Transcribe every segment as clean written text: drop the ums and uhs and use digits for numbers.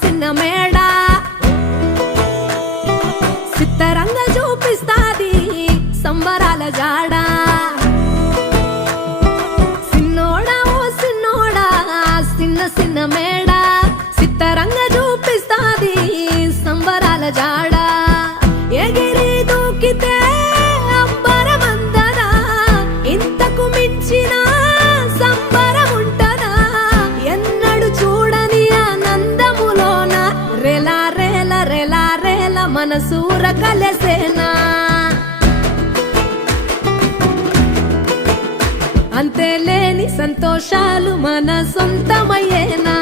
చిన్న మేడ సిత్తరంగా చూపిస్తాది సంబరాల జాడ సిన్నోడా ఓ సిన్నోడా చిన్న మేడ సిత్తరంగా చూపిస్తాది సంబరాల జాడ ఎగిరి దూకితే అంబరమందదా ఇంతకు మించిన సంబరం ఉంటదా ఎన్నడు చూడని ఆనందములోన రెలా రేల రెలా రేల మనసూర కలసేనా అంతేలేని సంతోషాలు మన సొంతమయ్యేనా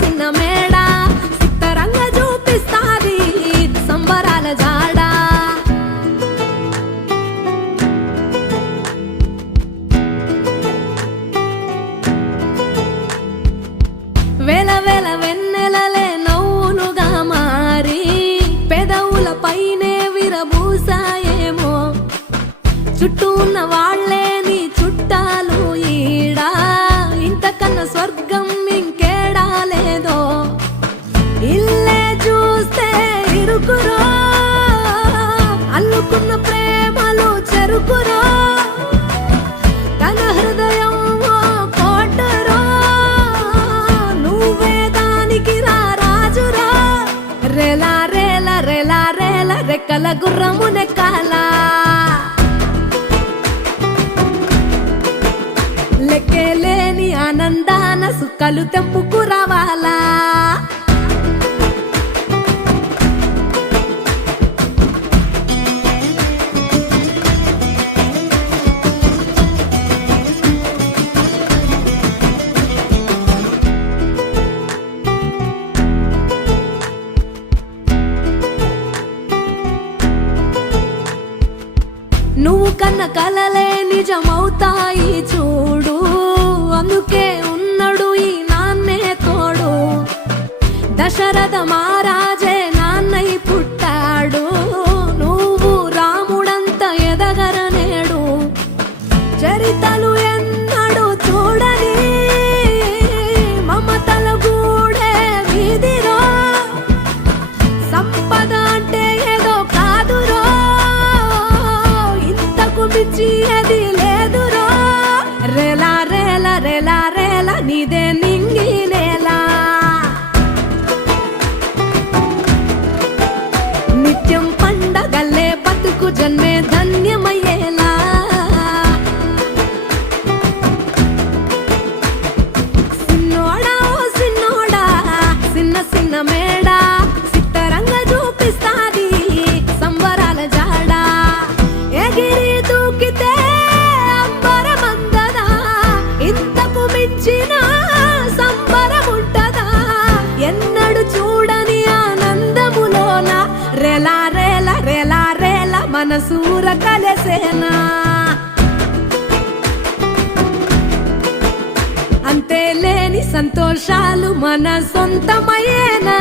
చిన్న మేడ సిత్తరంగా చూపిస్తాది సంబరాల జాడ వేల వేల వెన్నెలలే నవ్వులుగా మారి పెదవుల పైనే విరబూసాయేమో చుట్టూ ఉన్న వాళ్లే నీ చుట్టాలు ఈడా ఇంతకన్నా స్వర్గం ఇంకేడా లేదో ఇల్లే చూస్తే ఇరుకురో అల్లుకున్న ప్రేమలు చెరుకురో తన హృదయం కోటరో నువ్వే దానికి రాజురా రేలా రేల రేలా రేల రెక్కల గుర్రము నెక్కాలా లెక్కేలేని ఆనందాన సుక్కలు తెంపుకు రావాలా నువ్వు కన్న కలలే నిజమవుతాయి చూడు అందుకే ఉన్నాడు ఈ నాన్నే తోడు దశరథ మహారాజే నాన్నై పుట్టాడు నువ్వు రాముడంత ఎదగరనేడు చరితలు ఎన్నడు చూడని మమతల గూడే వీధిరో సంపద అంటే ఏదో కాదురో ఇంతకు మించి అది లేదురో రేలా రేల రేలా రేల నీదే నింగి నేలా నిత్యం పండగల్లే బతుకు జన్మే ధన్యమయ్యేలా సిన్నోడా ఓ సిన్నోడా చిన్న మేడ సిత్తరంగా చూపిస్తాది సంబరాల జాడ ఎగిరి దూకితే అంబరమందదా ఇంతకు మించిన సంబరం ఉంటదా ఎన్నడు చూడని ఆనందములోన రెలా రేల రెలా రేల మనసూర కలసేనా అంతేలేని సంతోషాలు మన సొంతమయ్యేనా